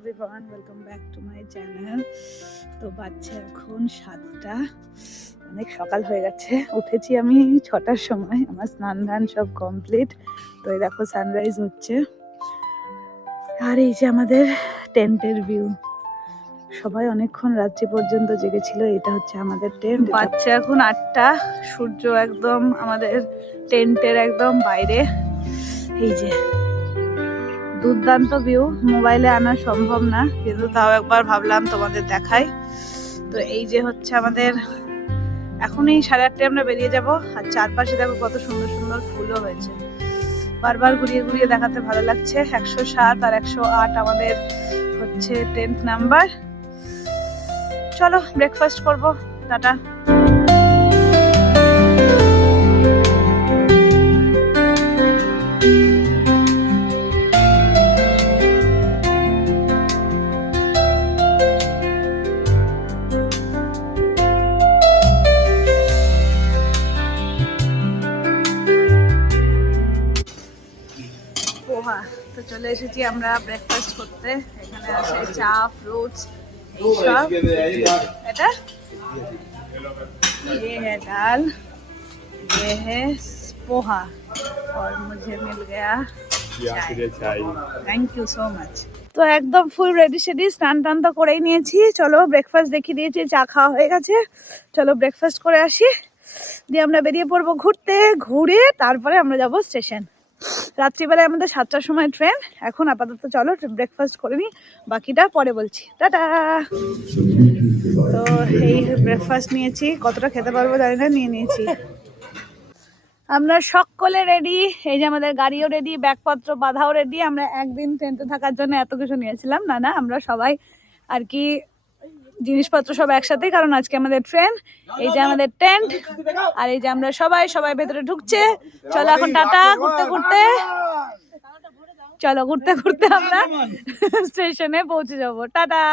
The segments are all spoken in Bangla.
Everyone, welcome back to my channel. তো বাচ্চা এখন 7টা, অনেক সকাল হয়ে গেছে। উঠেছি আমি 6টার সময়, আমার স্নান ধান সব কমপ্লিট। তো এই দেখো সানরাইজ হচ্ছে, আর এই যে আমাদের টেন্টের ভিউ। সবাই অনেকক্ষণ রাত্রি পর্যন্ত জেগেছিল। এটা হচ্ছে আমাদের টেন্ট। বাচ্চা এখন 8টা, সূর্য একদম আমাদের টেন্টের একদম বাইরে। এই যে দুর্দান্ত ভিউ, মোবাইলে আনা সম্ভব না, কিন্তু তাও একবার ভাবলাম তোমাদের দেখাই। তো এই যে হচ্ছে আমাদের, এখনই 8:30 আমরা বেরিয়ে যাব। আর চারপাশে দেখো কত সুন্দর সুন্দর ফুলও হয়েছে। বারবার ঘুরিয়ে ঘুরিয়ে দেখাতে ভালো লাগছে। 107 আর 108 আমাদের হচ্ছে টেন্ট নাম্বার। চলো ব্রেকফাস্ট করব। টাটা। তো চলে এসেছি আমরা ব্রেকফাস্ট করতে। এখানে আছে চা, ফ্রুটস, এইসব। এটা ये है दाल, ये है पोहा, और मुझे मिल गया चाय। Thank you so much. তো একদম ফুল রেডি সেডি, স্নান টান তো করেই নিয়েছি। চলো ব্রেকফাস্ট দেখিয়ে দিয়েছি, চা খাওয়া হয়ে গেছে। চলো ব্রেকফাস্ট করে আসি, দিয়ে আমরা বেরিয়ে পড়বো ঘুরতে। ঘুরে তারপরে আমরা যাব স্টেশন। রাত্রিবেলায় আমাদের 7টার সময় ট্রেন। এখন আপাতত চলো ব্রেকফাস্ট করে নিই, বাকিটা পরে বলছি। টাটা। তো এই ব্রেকফাস্ট নিয়েছি, কতটা খেতে পারবো জানি না, নিয়ে নিয়েছি। আমরা সকলে রেডি। এই যে আমাদের গাড়িও রেডি, ব্যাগপত্র বাঁধাও রেডি। আমরা একদিন ট্রেনতে থাকার জন্য এত কিছু নিয়েছিলাম না, আমরা সবাই আর কি জিনিসপত্র সব একসাথে, কারণ আজকে আমাদের ট্রেন। এই যে আমাদের টেন্ট, আর এই যে আমরা সবাই ভেতরে ঢুকছে। চলো এখন টাটা। ঘুরতে ঘুরতে আমরা স্টেশনে পৌঁছে যাবো। টাটা।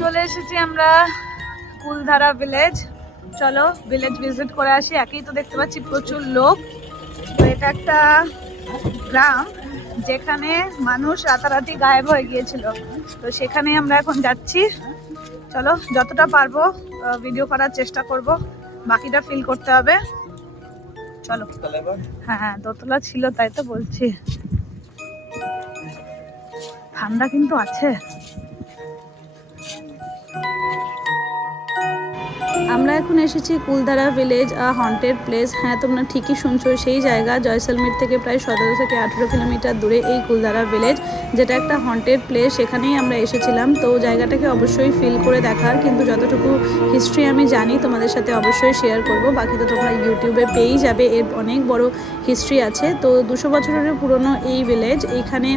চলে এসেছি আমরা কুলধারা ভিলেজ। চলো ভিলেজ ভিজিট করে আসি। একই তো দেখতে পাচ্ছি প্রচুর লোক। তো এটা একটা গ্রাম যেখানে মানুষ রাতারাতি গায়েব হয়ে গিয়েছিল। তো সেখানে আমরা এখন যাচ্ছি। চলো যতটা পারবো ভিডিও করার চেষ্টা করব, বাকিটা ফিল করতে হবে। চলো। হ্যাঁ দোতলা ছিল, তাই তো বলছি। ঠান্ডা কিন্তু আছে। আমরা এখন এসেছি কুলধারা ভিলেজ, হন্টেড প্লেস। হ্যাঁ তোমরা ঠিকই শুনছো, সেই জায়গা। জয়সলমীর থেকে প্রায় 17 থেকে 18 কিলোমিটার দূরে এই কুলধারা ভিলেজ, যেটা একটা হন্টেড প্লেস। সেখানেই আমরা এসেছিলাম। তো জায়গাটাকে অবশ্যই ফিল করে দেখার, কিন্তু যতটুকু হিস্ট্রি আমি জানি তোমাদের সাথে অবশ্যই শেয়ার করব। বাকি তো তোমরা ইউটিউবে পেয়েই যাবে, এর অনেক বড় হিস্ট্রি আছে। তো 200 বছরের পুরনো এই ভিলেজ। এইখানে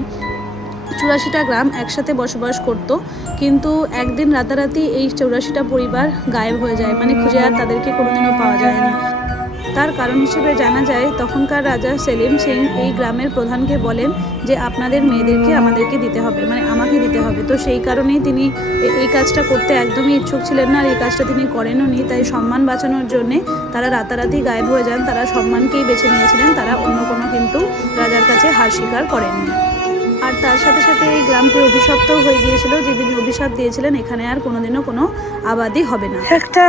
84টা গ্রাম একসাথে বসবাস করত, কিন্তু একদিন রাতারাতি এই 84টা পরিবার গায়েব হয়ে যায়, মানে খুঁজে আর তাদেরকে কোনোদিনও পাওয়া যায়নি। তার কারণ হিসেবে জানা যায় তখনকার রাজা সেলিম এই গ্রামের প্রধানকে বলেন যে আপনাদের মেয়েদেরকে আমাদেরকে দিতে হবে, মানে আমাকে দিতে হবে। তো সেই কারণেই তিনি এই কাজটা করতে একদমই ইচ্ছুক ছিলেন না, আর এই কাজটা তিনি করেনও নি। তাই সম্মান বাঁচানোর জন্যে তারা রাতারাতি গায়েব হয়ে যান। তারা সম্মানকেই বেছে নিয়েছিলেন, তারা অন্য কোনো কিন্তু রাজার কাছে হার স্বীকার করেননি। আর তার সাথে সাথে এই গ্রামটি অভিশপ্ত হয়ে গিয়েছিল, যেদিন অভিশাপ দিয়েছিলেন এখানে আর কোনোদিনও কোনো আবাদি হবে না। একটা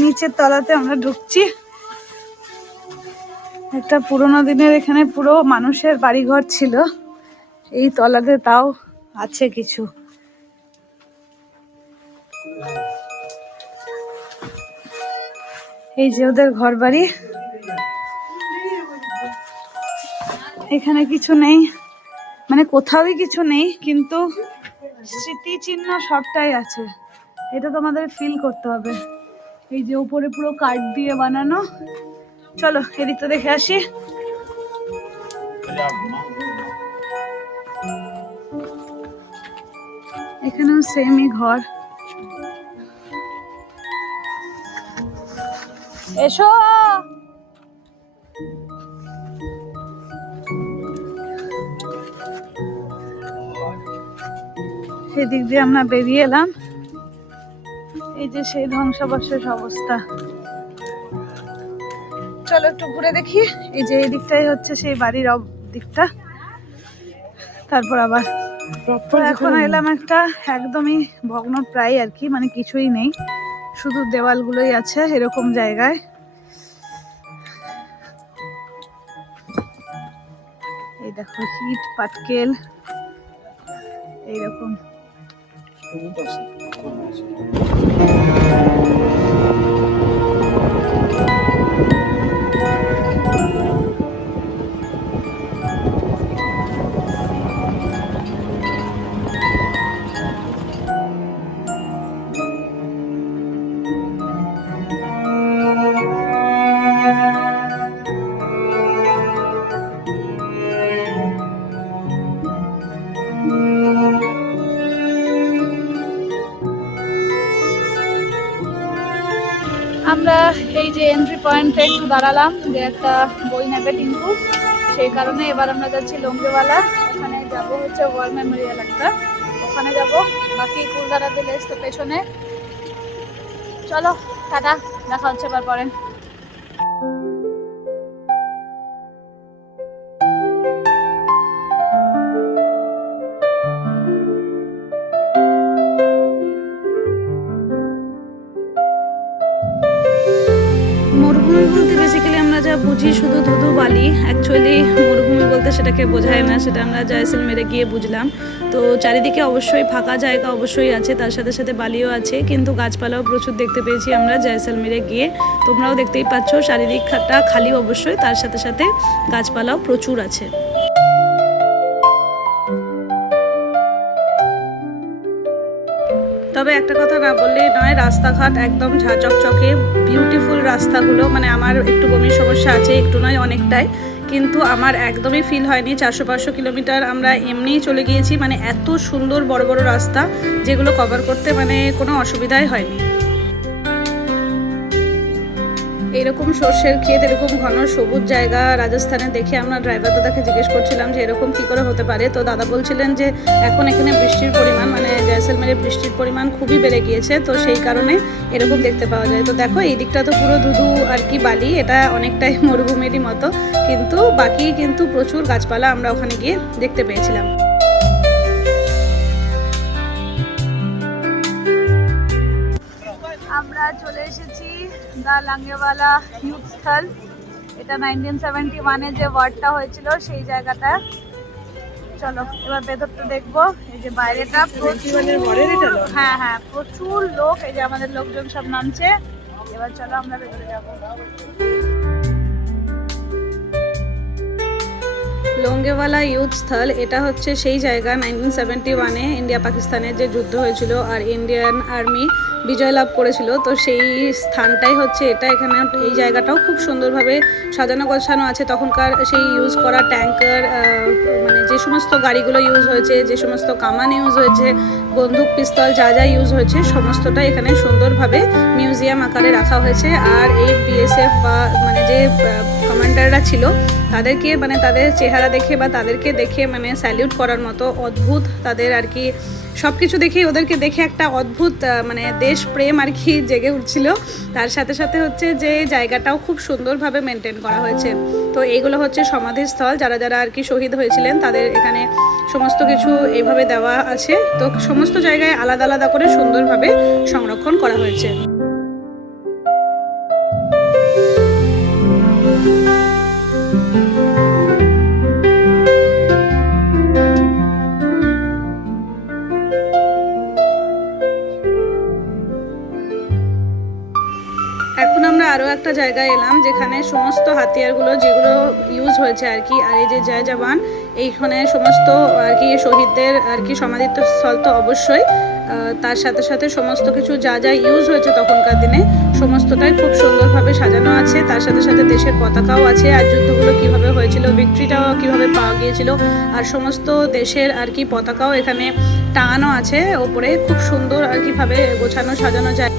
নিচের তলাতে আমরা ঢুকছি, একটা পুরোনো দিনের এখানে পুরো মানুষের বাড়িঘর ছিল, এই তলাতে তাও আছে কিছু। এই যে ওদের ঘর বাড়ি, এখানে কিছু নেই, মানে কোথাওই কিছু নেই, কিন্তু স্মৃতিচিহ্ন সবটাই আছে। এটা তোমাদের ফিল করতে হবে। এই যে উপরে পুরো কাঠ দিয়ে বানানো। চলো এদিকটা দেখে আসি। এখানেও সেমই ঘর। এসো, সেদিক দিয়ে আমরা বেরিয়ে এলাম। এই যে সেই ধ্বংসাবশেষ অবস্থা। চলো একটু ঘুরে দেখি। এই যে এই দিকটাই হচ্ছে সেই বাড়ির দিকটা। তারপর আবার এখন এলাম একটা একদমই ভগ্ন প্রায় আর কি, মানে কিছুই নেই, শুধু দেওয়ালগুলোই আছে এরকম জায়গায়। এই দেখো ইট পাটকেল এইরকম। আমরা এই যে এন্ট্রি পয়েন্টে একটু দাঁড়ালাম, যে একটা বই নেবে টিঙ্কু, সেই কারণে এবার আমরা যাচ্ছি লোঙ্গেওয়ালা। ওখানে যাব হচ্ছে ওয়ার মেমোরিয়াল একটা, ওখানে যাব। বাকি কুলদারা ভিলেজ তো পেছনে। চলো টাটা, দেখা হচ্ছে এবার পরে। মরুভূমি বলতে বেসিক্যালি আমরা যা বুঝি শুধু ধুধু বালি, অ্যাকচুয়ালি মরুভূমি বলতে সেটাকে বোঝায় না, সেটা আমরা জয়সলমেরে গিয়ে বুঝলাম। তো চারিদিকে অবশ্যই ফাঁকা জায়গা অবশ্যই আছে, তার সাথে সাথে বালিও আছে, কিন্তু গাছপালাও প্রচুর দেখতে পেয়েছি আমরা জয়সলমেরে গিয়ে। তোমরাও দেখতেই পাচ্ছ চারিদিকটা খালি অবশ্যই, তার সাথে সাথে গাছপালাও প্রচুর আছে। তবে একটা কথা না বললেই নয়, রাস্তাঘাট একদম ঝাঁচকচকে, বিউটিফুল রাস্তাগুলো। মানে আমার একটু বমির সমস্যা আছে, একটু নয় অনেকটাই, কিন্তু আমার একদমই ফিল হয়নি। 400-500 কিলোমিটার আমরা এমনিই চলে গিয়েছি, মানে এত সুন্দর বড় বড় রাস্তা, যেগুলো কভার করতে মানে কোনো অসুবিধাই হয়নি। এরকম সর্ষের ক্ষেত, এরকম ঘন সবুজ জায়গা রাজস্থানে দেখে আমরা ড্রাইভার দাদাকে জিজ্ঞেস করছিলাম যে এরকম কী করে হতে পারে। তো দাদা বলছিলেন যে এখন এখানে বৃষ্টির পরিমাণ, মানে জয়সলমেরে বৃষ্টির পরিমাণ খুবই বেড়ে গিয়েছে, তো সেই কারণে এরকম দেখতে পাওয়া যায়। তো দেখো এই দিকটা তো পুরো ধুধু আর কি বালি, এটা অনেকটাই মরুভূমিরই মতো, কিন্তু বাকি কিন্তু প্রচুর গাছপালা আমরা ওখানে গিয়ে দেখতে পেয়েছিলাম। আমরা চলে এসেছি দা লোঙ্গেওয়ালা ইউথ স্থল। এটা 1971-এ যে ওয়ারটা হয়েছিল সেই জায়গাটা। চলো এবার ভেতরটা দেখবো। এই যে বাইরেটা প্রচুর, হ্যাঁ হ্যাঁ প্রচুর লোক, এই যে আমাদের লোকজন সব নামছে। এবার চলো আমরা ভেতরে যাবো। লোঙ্গেওয়ালা ইউথ স্থল, এটা হচ্ছে সেই জায়গা 1971-এ ইন্ডিয়া পাকিস্তানের যে যুদ্ধ হয়েছিল আর ইন্ডিয়ান আর্মি বিজয় লাভ করেছিল, তো সেই স্থানটাই হচ্ছে এটা। এখানে এই জায়গাটাও খুব সুন্দরভাবে সাজানো গোছানো আছে। তখনকার সেই ইউজ করা ট্যাঙ্কার, মানে যে সমস্ত গাড়িগুলো ইউজ হয়েছে, যে সমস্ত কামান ইউজ হয়েছে, বন্দুক পিস্তল যা যা ইউজ হয়েছে সমস্তটা এখানে সুন্দরভাবে মিউজিয়াম আকারে রাখা হয়েছে। আর এই বিএসএফ বা মানে যে কমান্ডাররা ছিল তাদেরকে মানে তাদের চেহারা দেখে বা তাদেরকে দেখে মানে স্যালিউট করার মতো অদ্ভুত তাদের আর কি সব কিছু দেখেই ওদেরকে দেখে একটা অদ্ভুত মানে দেশপ্রেম আর কি জেগে উঠছিল। তার সাথে সাথে হচ্ছে যে জায়গাটাও খুব সুন্দরভাবে মেনটেন করা হয়েছে। তো এইগুলো হচ্ছে সমাধিস্থল, যারা যারা আর কি শহীদ হয়েছিলেন তাদের এখানে সমস্ত কিছু এইভাবে দেওয়া আছে। তো সমস্ত জায়গায় আলাদা আলাদা করে সুন্দরভাবে সংরক্ষণ করা হয়েছে। এখন আমরা আরও একটা জায়গায় এলাম যেখানে সমস্ত হাতিয়ারগুলো যেগুলো ইউজ হয়েছে আর কি, আর এই যে জয় জওয়ান, এইখানে সমস্ত আর কি শহীদদের আর কি সমাধিস্থল তো অবশ্যই, তার সাথে সাথে সমস্ত কিছু যা যা ইউজ হয়েছে তখনকার দিনে সমস্তটাই খুব সুন্দরভাবে সাজানো আছে। তার সাথে সাথে দেশের পতাকাও আছে, আর যুদ্ধগুলো কীভাবে হয়েছিল, ভিক্টরিটাও কীভাবে পাওয়া গিয়েছিল, আর সমস্ত দেশের আর কি পতাকাও এখানে টাঙানো আছে ওপরে। খুব সুন্দর আর কি ভাবে গোছানো সাজানো যায়।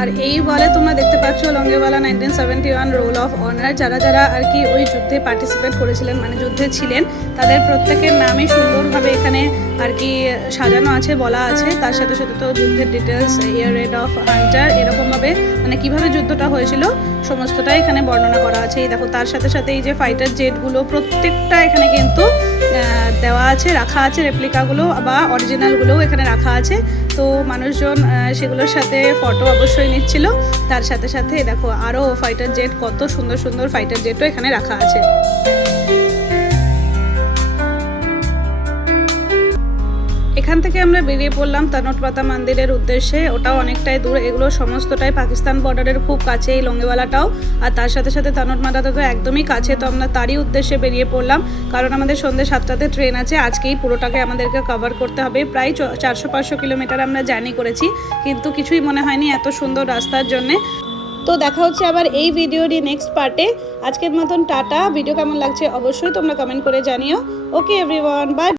আর এই ওয়ালে তোমরা দেখতে পাচ্ছ লঙ্গেওয়ালা 1971 রোল অফ অনার, যারা যারা আর কি ওই যুদ্ধে পার্টিসিপেট করেছিলেন মানে যুদ্ধে ছিলেন তাদের প্রত্যেকের নামই সুন্দরভাবে এখানে আর কি সাজানো আছে, বলা আছে। তার সাথে সাথে তো যুদ্ধের details, year red of Hunter, এরকমভাবে মানে কিভাবে যুদ্ধটা হয়েছিল সমস্তটাই এখানে বর্ণনা করা আছে। এই দেখো, তার সাথে সাথে এই যে ফাইটার জেটগুলো প্রত্যেকটা এখানে কিন্তু দেওয়া আছে, রাখা আছে, রেপ্লিকাগুলো বা অরিজিনালগুলোও এখানে রাখা আছে। তো মানুষজন সেগুলোর সাথে ফটো অবশ্যই নিচ্ছিল। তার সাথে সাথে দেখো আরও ফাইটার জেট, কত সুন্দর সুন্দর ফাইটার জেটও এখানে রাখা আছে। এখান থেকে আমরা বেরিয়ে পড়লাম তনটপাতা মন্দিরের উদ্দেশ্যে। ওটাও অনেকটাই দূর, এগুলো সমস্তটাই পাকিস্তান বর্ডারের খুব কাছে এই লঙ্গেওয়ালাটাও, আর তার সাথে সাথে তনটমাতাটা তো একদমই কাছে। তো আমরা তারই উদ্দেশ্যে বেরিয়ে পড়লাম, কারণ আমাদের সন্ধ্যে 7টাতে ট্রেন আছে। আজকেই পুরোটাকে আমাদেরকে কভার করতে হবে। প্রায় 400-500 কিলোমিটার আমরা জার্নি করেছি, কিন্তু কিছুই মনে হয়নি এত সুন্দর রাস্তার জন্যে। তো দেখা হচ্ছে আবার এই ভিডিওরই নেক্সট পার্টে। আজকের মতন টাটা। ভিডিও কেমন লাগছে অবশ্যই তোমরা কমেন্ট করে জানিও। Okay everyone, by.